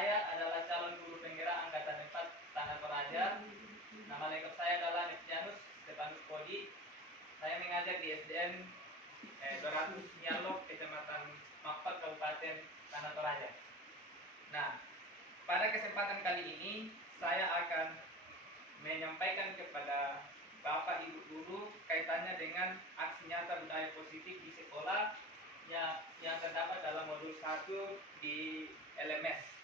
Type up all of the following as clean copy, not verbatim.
Saya adalah calon guru penggerak Angkatan 4 Tanah Toraja. Nama lengkap saya adalah Neptianus Stefanus Podi. Saya mengajar di SDN 200 Nyalok, Kecamatan Mapak, Kabupaten Tanah Toraja. Nah, pada kesempatan kali ini saya akan menyampaikan kepada Bapak Ibu guru kaitannya dengan aksi nyata budaya positif di sekolah yang terdapat dalam modul 1 di LMS.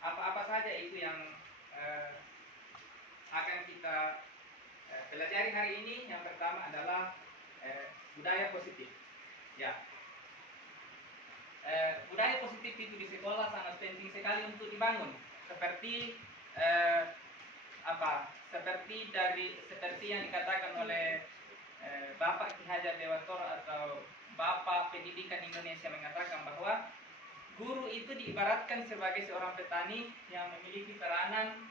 Apa-apa saja itu yang akan kita pelajari hari ini. Yang pertama adalah budaya positif. Ya, budaya positif itu di sekolah sangat penting sekali untuk dibangun. Seperti seperti yang dikatakan oleh Bapak Ki Hajar Dewantoro atau Bapak Pendidikan Indonesia mengatakan bahwa guru itu diibaratkan sebagai seorang petani yang memiliki peranan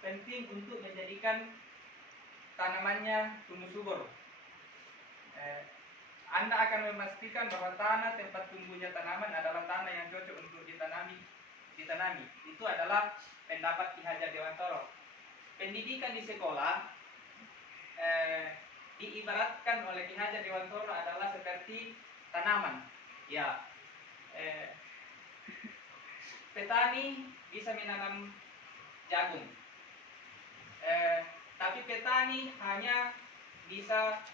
penting untuk menjadikan tanamannya tumbuh subur. Anda akan memastikan bahwa tanah tempat tumbuhnya tanaman adalah tanah yang cocok untuk ditanami. Itu adalah pendapat Ki Hajar Dewantoro. Pendidikan di sekolah diibaratkan oleh Ki Hajar Dewantoro adalah seperti tanaman. Ya, petani bisa menanam jagung, tapi petani hanya bisa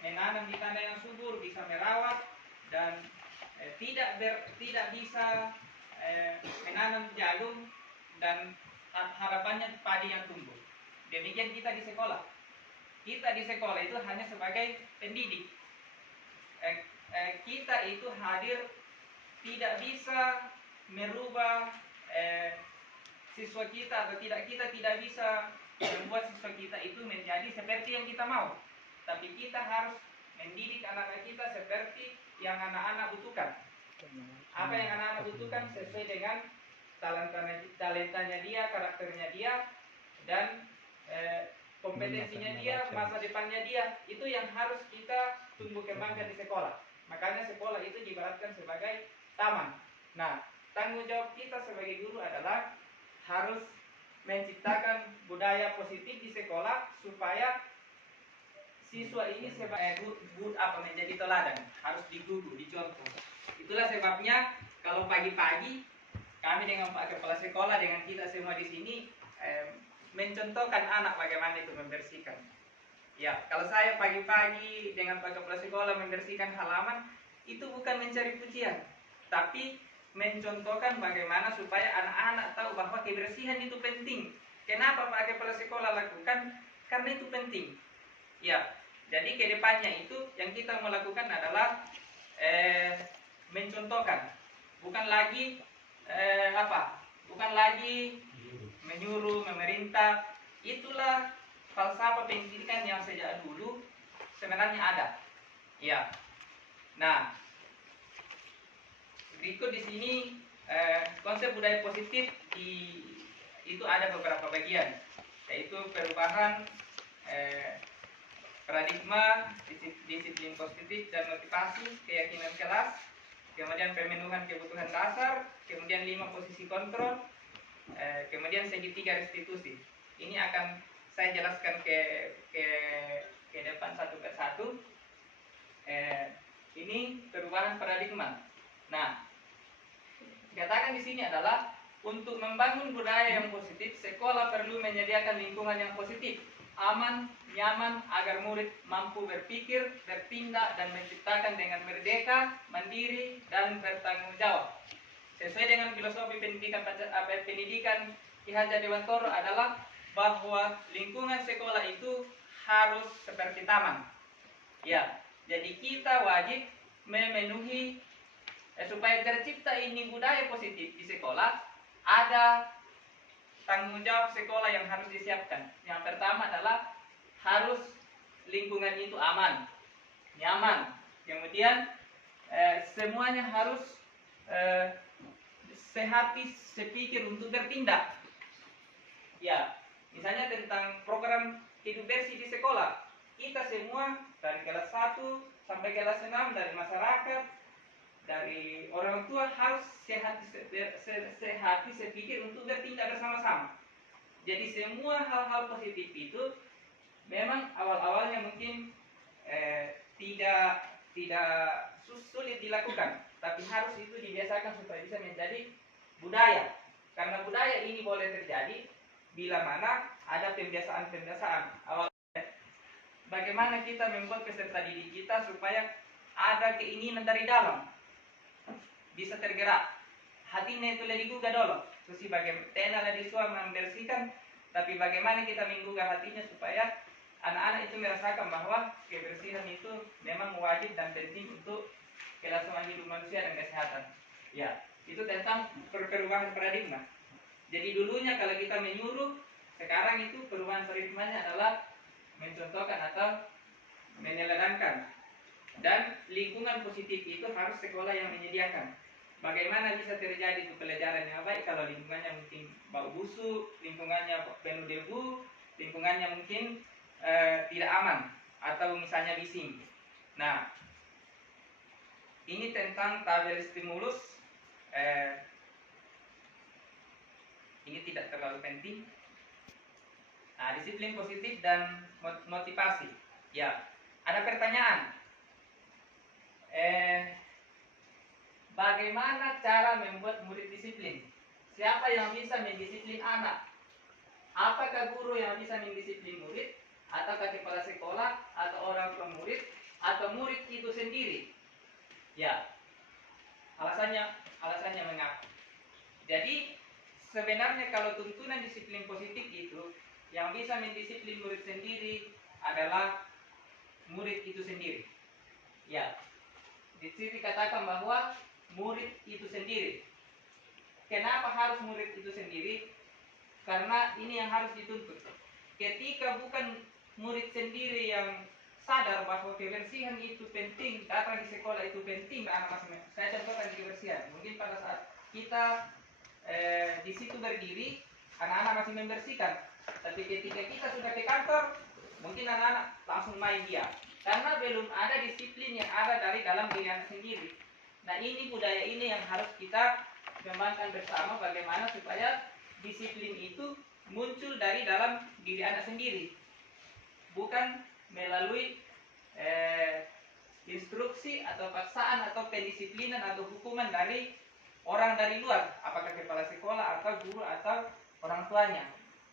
menanam di tanah yang subur, bisa merawat dan tidak bisa menanam jagung dan harapannya padi yang tumbuh. Demikian kita di sekolah. Kita di sekolah itu hanya sebagai pendidik. Kita itu hadir tidak bisa merubah siswa kita atau kita tidak bisa membuat siswa kita itu menjadi seperti yang kita mau. Tapi kita harus mendidik anak-anak kita seperti yang anak-anak butuhkan. Apa yang anak-anak butuhkan sesuai dengan talentanya dia, karakternya dia, dan kompetensinya dia, masa depannya dia. Itu yang harus kita tumbuh kembangkan di sekolah. Makanya sekolah itu diibaratkan sebagai taman. Nah, tanggung jawab kita sebagai guru adalah harus menciptakan budaya positif di sekolah supaya siswa ini menjadi teladan, harus digugu, dicontoh. Itulah sebabnya kalau pagi-pagi kami dengan Pak Kepala Sekolah dengan kita semua di sini mencontohkan anak bagaimana itu membersihkan. Ya, kalau saya pagi-pagi dengan Pak Kepala Sekolah membersihkan halaman, itu bukan mencari pujian, tapi mencontohkan bagaimana supaya anak-anak tahu bahwa kebersihan itu penting. Kenapa Pak Kepala Sekolah lakukan? Karena itu penting. Ya, jadi kedepannya itu yang kita mau lakukan adalah mencontohkan, bukan lagi menyuruh, memerintah. Itulah falsafah pendidikan yang sejak dulu sebenarnya ada. Ya. Nah, berikut di sini konsep budaya positif itu ada beberapa bagian, yaitu perubahan paradigma, disiplin positif dan motivasi, keyakinan kelas, kemudian pemenuhan kebutuhan dasar, kemudian 5 posisi kontrol, kemudian segitiga restitusi. Ini akan saya jelaskan ke depan satu persatu. Ini perubahan paradigma. Nah, dikatakan di sini adalah untuk membangun budaya yang positif, sekolah perlu menyediakan lingkungan yang positif, aman, nyaman, agar murid mampu berpikir, bertindak, dan menciptakan dengan merdeka, mandiri, dan bertanggung jawab. Sesuai dengan filosofi pendidikan Ki Hajar Dewantoro adalah bahwa lingkungan sekolah itu harus seperti taman. Ya, jadi kita wajib memenuhi supaya tercipta ini budaya positif di sekolah, ada tanggung jawab sekolah yang harus disiapkan. Yang pertama adalah harus lingkungan itu aman, nyaman. Kemudian semuanya harus sehati sepikir untuk bertindak. Ya, misalnya tentang program hidup bersih di sekolah, kita semua dari kelas 1 sampai kelas 6 dari masyarakat, dari orang tua harus sehati sepikir untuk bertindak bersama-sama. Jadi semua hal-hal positif itu memang awal-awalnya mungkin tidak sulit dilakukan, tapi harus itu dibiasakan supaya bisa menjadi budaya. Karena budaya ini boleh terjadi bila mana ada pembiasaan-pembiasaan. Bagaimana kita membuat peserta didik kita supaya ada keinginan dari dalam, bisa tergerak. Hatinya itu lebih digugah dulu. Terus bagaimana di suami membersihkan, tapi bagaimana kita menggugah hatinya supaya anak-anak itu merasakan bahwa kebersihan itu memang wajib dan penting untuk kelangsungan hidup manusia dan kesehatan. Ya, itu tentang perubahan paradigma. Jadi dulunya kalau kita menyuruh, sekarang itu perubahan paradigmanya adalah mencontohkan atau meneladankan. Dan lingkungan positif itu harus sekolah yang menyediakan. Bagaimana bisa terjadi itu pelajaran yang baik kalau lingkungannya mungkin bau busuk, lingkungannya penuh debu, lingkungannya mungkin tidak aman atau misalnya bising. Nah, ini tentang tabel stimulus. Ini tidak terlalu penting. Nah, disiplin positif dan motivasi. Ya, ada pertanyaan. Bagaimana cara membuat murid disiplin? Siapa yang bisa mendisiplin anak? Apakah guru yang bisa mendisiplin murid? Ataukah kepala sekolah? Atau orang tua murid? Atau murid itu sendiri? Ya, alasannya mengapa? Jadi, sebenarnya kalau tuntunan disiplin positif itu, yang bisa mendisiplin murid sendiri adalah murid itu sendiri. Ya, di sini dikatakan bahwa murid itu sendiri. Kenapa harus murid itu sendiri? Karena ini yang harus dituntut. Ketika bukan murid sendiri yang sadar bahwa kebersihan itu penting, datang di sekolah itu penting, anak masing-masing. Saya contohkan kebersihan. Mungkin pada saat kita di situ berdiri, anak-anak masih membersihkan. Tapi ketika kita sudah ke kantor, mungkin anak-anak langsung main dia. Karena belum ada disiplin yang ada dari dalam diri anak sendiri. Nah, ini budaya ini yang harus kita kembangkan bersama, bagaimana supaya disiplin itu muncul dari dalam diri anak sendiri, bukan melalui instruksi atau paksaan atau pendisiplinan atau hukuman dari orang dari luar, apakah kepala sekolah atau guru atau orang tuanya.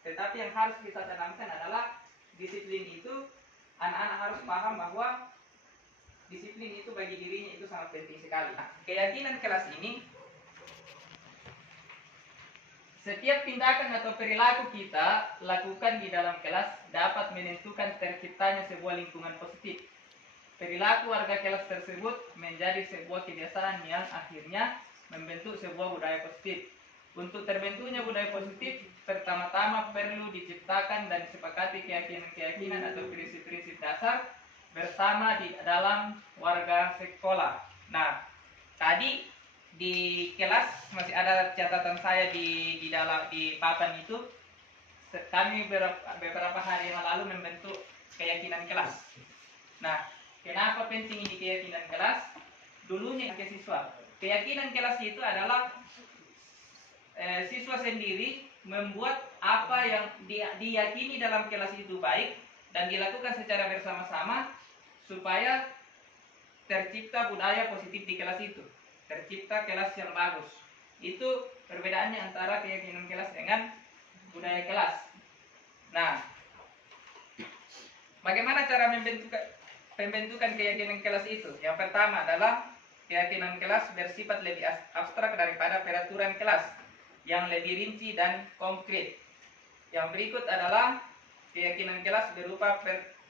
Tetapi yang harus kita tanamkan adalah disiplin itu, anak-anak harus paham bahwa disiplin itu bagi dirinya itu sangat penting sekali. Nah, keyakinan kelas ini, setiap tindakan atau perilaku kita lakukan di dalam kelas dapat menentukan terciptanya sebuah lingkungan positif. Perilaku warga kelas tersebut menjadi sebuah kebiasaan yang akhirnya membentuk sebuah budaya positif. Untuk terbentuknya budaya positif, pertama-tama perlu diciptakan dan disepakati keyakinan-keyakinan atau prinsip-prinsip dasar bersama di dalam warga sekolah. Nah, tadi di kelas masih ada catatan saya di papan itu. Kami beberapa hari yang lalu membentuk keyakinan kelas. Nah, kenapa penting ini keyakinan kelas? Dulunya ke siswa. Keyakinan kelas itu adalah siswa sendiri membuat apa yang diyakini dalam kelas itu baik dan dilakukan secara bersama-sama supaya tercipta budaya positif di kelas itu, tercipta kelas yang bagus. Itu perbedaannya antara keyakinan kelas dengan budaya kelas. Nah, bagaimana cara pembentukan keyakinan kelas itu? Yang pertama adalah keyakinan kelas bersifat lebih abstrak daripada peraturan kelas yang lebih rinci dan konkret. Yang berikut adalah keyakinan kelas berupa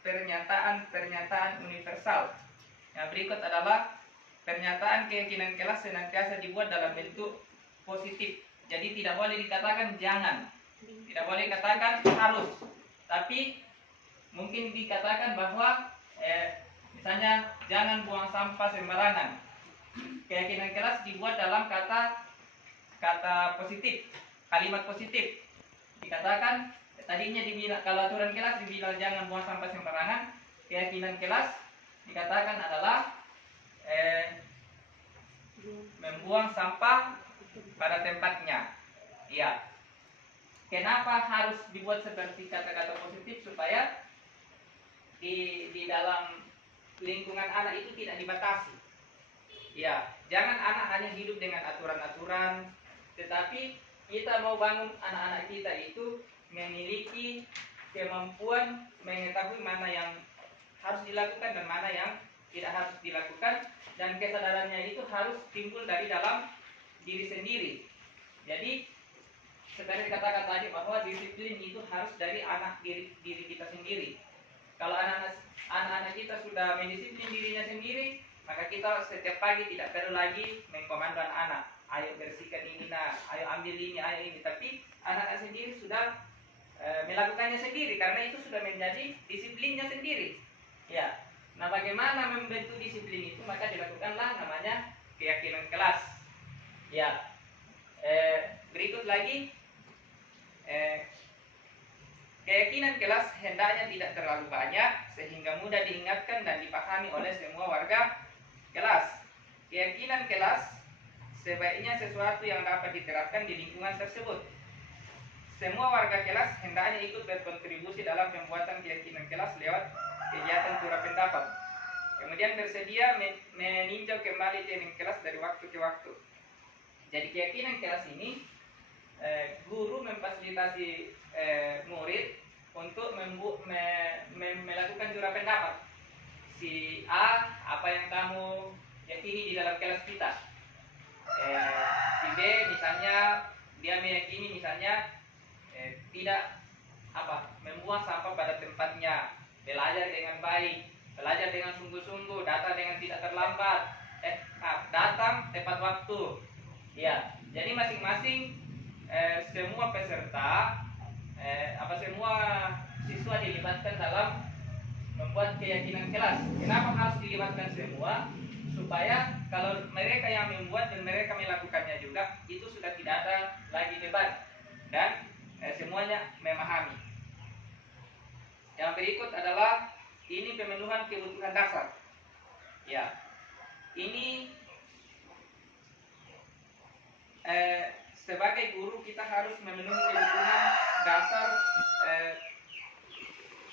pernyataan universal. Yang berikut adalah pernyataan keyakinan kelas senantiasa dibuat dalam bentuk positif. Jadi tidak boleh dikatakan jangan, tidak boleh dikatakan harus, tapi mungkin dikatakan bahwa misalnya jangan buang sampah sembarangan. Keyakinan kelas dibuat dalam kata positif, kalimat positif. Dikatakan tadinya dibilang, kalau aturan kelas dibilang jangan buang sampah sembarangan, keyakinan kelas dikatakan adalah membuang sampah pada tempatnya. Ya. Kenapa harus dibuat seperti kata-kata positif supaya di dalam lingkungan anak itu tidak dibatasi. Ya, jangan anak hanya hidup dengan aturan-aturan, tetapi kita mau bangun anak-anak kita itu memiliki kemampuan mengetahui mana yang harus dilakukan dan mana yang tidak harus dilakukan, dan kesadarannya itu harus timbul dari dalam diri sendiri. Jadi seperti katakan tadi bahwa disiplin itu harus dari anak diri kita sendiri. Kalau anak-anak kita sudah mendisiplin dirinya sendiri, maka kita setiap pagi tidak perlu lagi mengkomando anak, ayo bersihkan ini, nah, ayo ambil ini, ayo ini. Tapi anak-anak sendiri sudah melakukannya sendiri karena itu sudah menjadi disiplinnya sendiri. Ya. Nah, bagaimana membentuk disiplin itu? Maka dilakukanlah namanya keyakinan kelas. Ya. Berikut lagi. Keyakinan kelas hendaknya tidak terlalu banyak sehingga mudah diingatkan dan dipahami oleh semua warga kelas. Keyakinan kelas sebaiknya sesuatu yang dapat diterapkan di lingkungan tersebut. Semua warga kelas hendaknya ikut berkontribusi dalam pembuatan keyakinan kelas lewat kegiatan curah pendapat. Kemudian bersedia meninjau kembali keyakinan kelas dari waktu ke waktu. Jadi keyakinan kelas ini guru memfasilitasi murid untuk melakukan curah pendapat. Si A, apa yang kamu yakini di dalam kelas kita? Si B misalnya dia meyakini misalnya tidak membuang sampah pada tempatnya, belajar dengan baik, belajar dengan sungguh-sungguh, datang dengan tidak terlambat, datang tepat waktu. Ya, jadi masing-masing semua peserta semua siswa dilibatkan dalam membuat keyakinan kelas. Kenapa harus dilibatkan semua? Supaya kalau mereka yang membuat dan mereka melakukannya juga, itu sudah tidak ada lagi beban dan semuanya memahami. Yang berikut adalah ini pemenuhan kebutuhan dasar. Ya, ini sebagai guru kita harus memenuhi kebutuhan dasar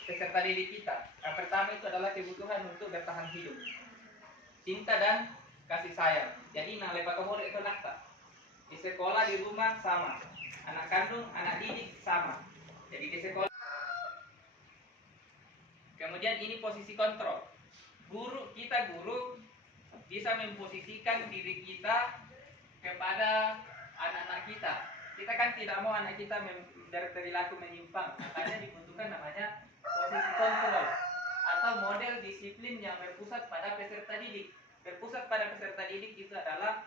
peserta didik kita. Yang pertama itu adalah kebutuhan untuk bertahan hidup, cinta dan kasih sayang. Jadi nang lepa kamu itu nakta. Di sekolah, di rumah sama, anak kandung, anak didik sama. Jadi di sekolah. Kemudian ini posisi kontrol. Guru bisa memposisikan diri kita kepada anak-anak kita. Kita kan tidak mau anak kita berperilaku menyimpang, makanya dibutuhkan namanya posisi kontrol atau model disiplin yang berpusat pada peserta didik. Berpusat pada peserta didik itu adalah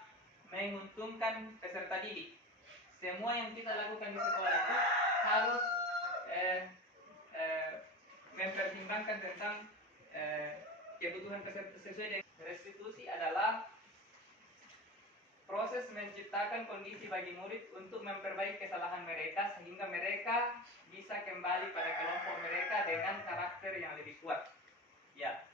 menguntungkan peserta didik. Semua yang kita lakukan di sekolah itu harus mempertimbangkan tentang kebutuhan peserta sesuai dengan restitusi adalah proses menciptakan kondisi bagi murid untuk memperbaiki kesalahan mereka sehingga mereka bisa kembali pada kelompok mereka dengan karakter yang lebih kuat. Ya.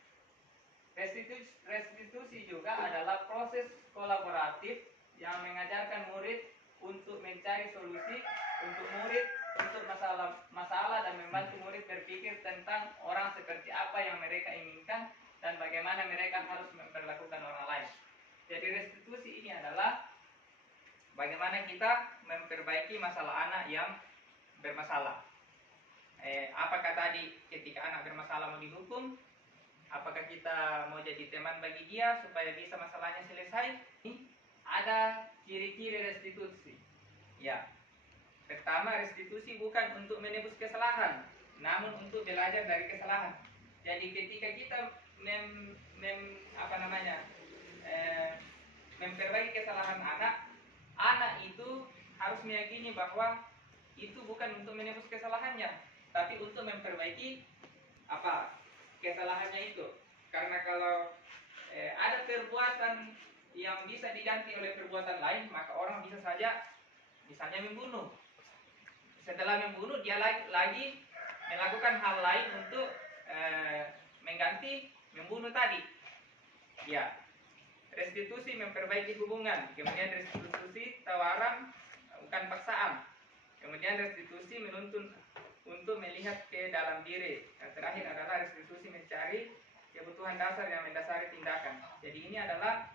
Restitusi juga adalah proses kolaboratif yang mengajarkan murid untuk mencari solusi untuk masalah dan membantu murid berpikir tentang orang seperti apa yang mereka inginkan dan bagaimana mereka harus memperlakukan orang lain. Jadi restitusi ini adalah bagaimana kita memperbaiki masalah anak yang bermasalah. Apakah tadi ketika anak bermasalah mau dihukum? Apakah kita mau jadi teman bagi dia supaya bisa masalahnya selesai? Ada ciri-ciri restitusi. Ya. Pertama, restitusi bukan untuk menebus kesalahan, namun untuk belajar dari kesalahan. Jadi ketika kita memperbaiki kesalahan anak itu harus meyakini bahwa itu bukan untuk menebus kesalahannya, tapi untuk memperbaiki kesalahannya itu. Karena kalau ada perbuatan yang bisa diganti oleh perbuatan lain, maka orang bisa saja misalnya membunuh. Setelah membunuh dia lagi melakukan hal lain untuk mengganti membunuh tadi. Ya. restitusi memperbaiki hubungan, kemudian restitusi tawaran bukan paksaan, kemudian restitusi menuntun untuk melihat ke dalam diri. Yang terakhir adalah restitusi mencari kebutuhan dasar yang mendasari tindakan. Jadi ini adalah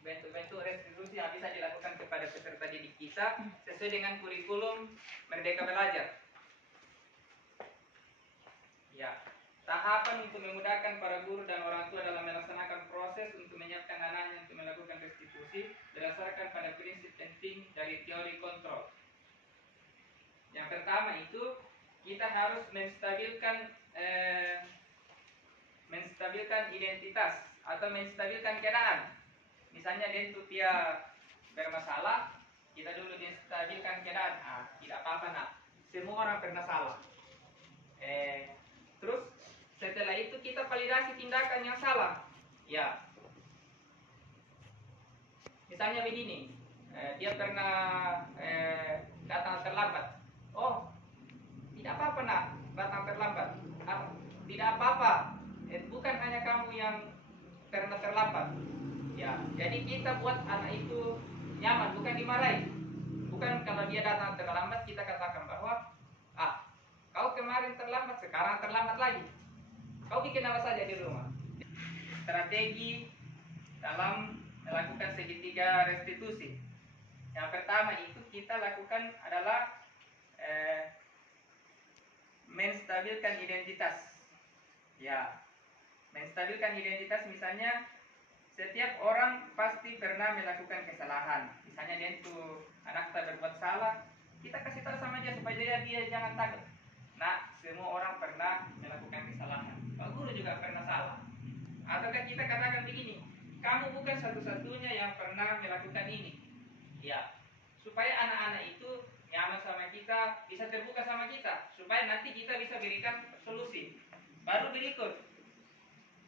bentuk-bentuk restitusi yang bisa dilakukan kepada peserta didik kita sesuai dengan kurikulum Merdeka Belajar. Ya, tahapan untuk memudahkan para guru dan orang tua dalam melaksanakan proses untuk menyiapkan anaknya untuk melakukan restitusi berdasarkan pada prinsip penting dari teori kontrol. Yang pertama itu kita harus menstabilkan identitas atau menstabilkan keadaan. Misalnya dia bermasalah, kita dulu menstabilkan keadaan. Tidak apa-apa nak, semua orang pernah salah. Terus setelah itu kita validasi tindakan yang salah. Ya, misalnya begini, dia pernah datang terlambat. Oh, tidak apa-apa nak, datang terlambat. Tidak apa-apa, bukan hanya kamu yang pernah terlambat. Ya, jadi kita buat anak itu nyaman, bukan dimarahi. Bukan kalau dia datang terlambat kita katakan bahwa kau kemarin terlambat, sekarang terlambat lagi. Kau bikin apa saja di rumah. Strategi dalam melakukan segitiga restitusi. Yang pertama itu kita lakukan adalah menstabilkan identitas. Ya, menstabilkan identitas misalnya setiap orang pasti pernah melakukan kesalahan. Misalnya dia itu anak kita berbuat salah, kita kasih tahu sama dia supaya dia jangan takut. Nah, semua orang pernah melakukan kesalahan. Pak guru juga pernah salah. Ataukah kita katakan begini, kamu bukan satu-satunya yang pernah melakukan ini. Ya, supaya anak-anak itu nyaman sama kita, bisa terbuka sama kita, supaya nanti kita bisa berikan solusi. Baru berikut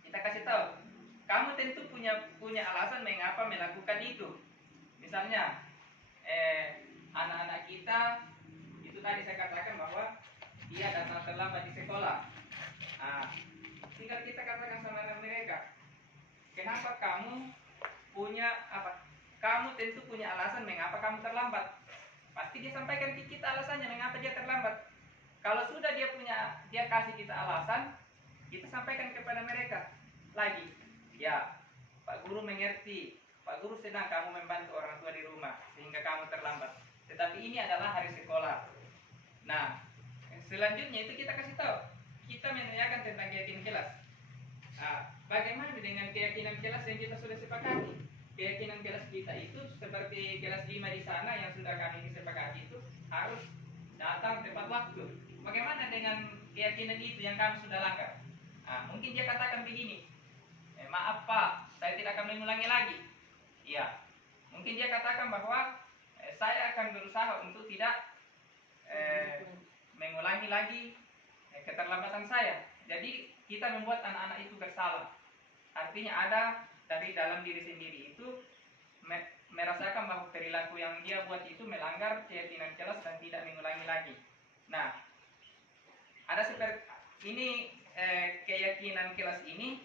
kita kasih tahu, kamu tentu punya alasan mengapa melakukan itu. Misalnya anak-anak kita itu tadi saya katakan bahwa dia datang terlambat di sekolah. Tinggal kita katakan sama mereka, kenapa kamu kamu tentu punya alasan mengapa kamu terlambat. Pasti dia sampaikan ke kita alasannya mengapa dia terlambat. Kalau sudah dia kasih kita alasan, kita sampaikan kepada mereka lagi. Ya, Pak Guru mengerti. Pak Guru senang kamu membantu orang tua di rumah sehingga kamu terlambat. Tetapi ini adalah hari sekolah. Nah, selanjutnya itu kita kasih tahu. Kita menanyakan tentang keyakinan kelas. Bagaimana dengan keyakinan kelas yang kita sudah sepakati? Keyakinan kelas kita itu seperti kelas 5 di sana yang sudah kami sepakati itu harus datang tepat waktu. Bagaimana dengan keyakinan itu yang kami sudah langgar? Mungkin dia katakan begini, maaf Pak, saya tidak akan mengulangi lagi. Iya, mungkin dia katakan bahwa saya akan berusaha untuk tidak mengulangi lagi keterlambatan saya. Jadi kita membuat anak-anak itu bersalah. Artinya ada dari dalam diri sendiri itu merasakan bahwa perilaku yang dia buat itu melanggar keyakinan kelas dan tidak mengulangi lagi. Nah, ada seperti ini keyakinan kelas ini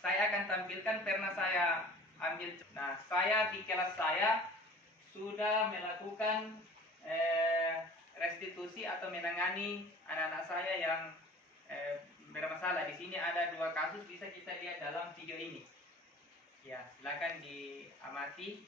saya akan tampilkan pernah saya ambil. Nah, saya di kelas saya sudah melakukan restitusi atau menangani anak-anak saya yang bermasalah. Di sini ada 2 kasus, bisa kita lihat dalam video ini. Ya, silakan diamati.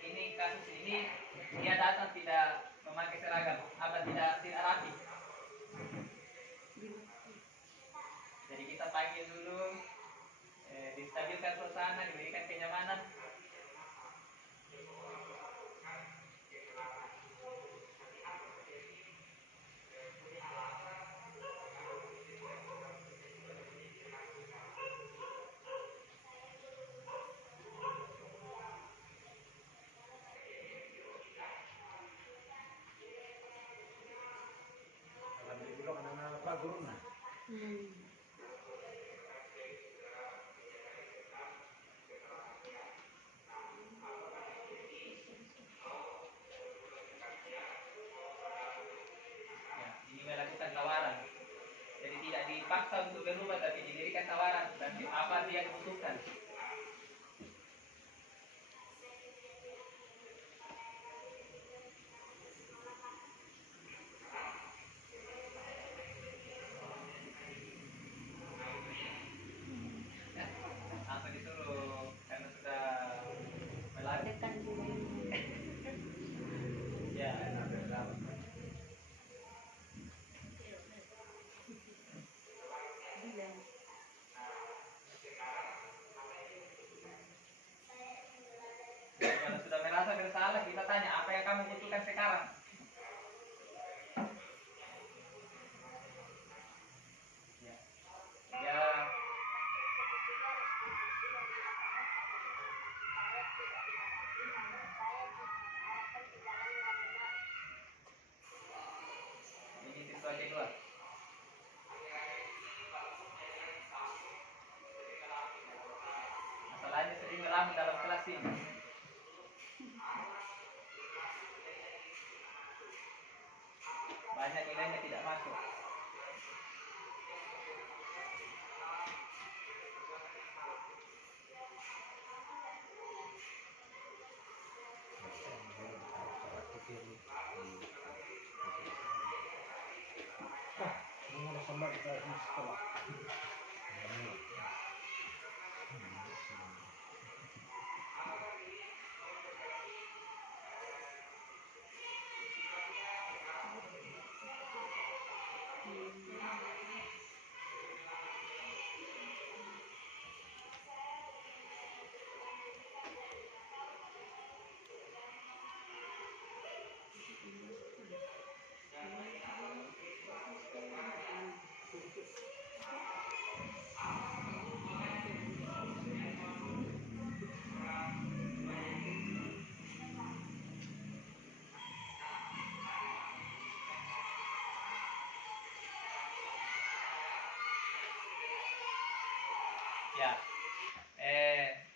Ini kasus ini dia datang tidak memakai seragam, tidak rapi. Jadi kita panggil dulu, distabilkan suasana, diberikan kenyamanan. Pak Guru nah. dipaksa untuk berubah, tapi diberikan tawaran dan apa dia butuhkan. Apa disuruh karena sudah melatih. Ya, sampai berapa? Kalau sudah merasa bersalah, kita tanya apa yang kamu butuhkan sekarang. Ya, ya. Ini siswa kedua. Masalahnya sering ngelamun dalam kelas ini. Banyak nilainya tidak masuk. Sampai kita sekolah. Ya,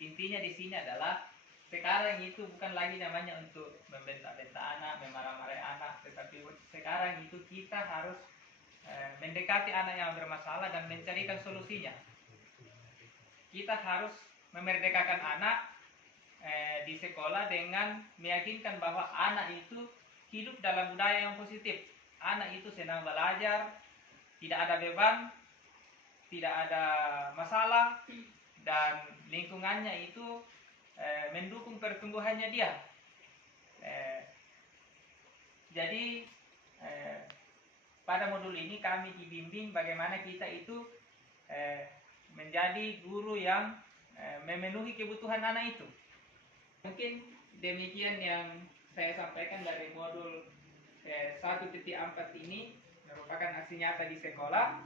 intinya di sini adalah sekarang itu bukan lagi namanya untuk membentak-bentak anak, memarah-marahi anak, tetapi sekarang itu kita harus mendekati anak yang bermasalah dan mencarikan solusinya. Kita harus memerdekakan anak di sekolah dengan meyakinkan bahwa anak itu hidup dalam budaya yang positif. Anak itu senang belajar, tidak ada beban, tidak ada masalah, dan lingkungannya itu mendukung pertumbuhannya dia. Jadi pada modul ini kami dibimbing bagaimana kita itu menjadi guru yang memenuhi kebutuhan anak itu. Mungkin demikian yang saya sampaikan dari modul 1.4 ini, merupakan aksi nyata di sekolah.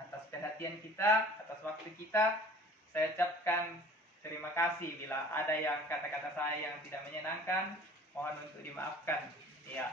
Atas perhatian kita, atas waktu kita, saya ucapkan terima kasih. Bila ada yang kata-kata saya yang tidak menyenangkan, mohon untuk dimaafkan. Ya.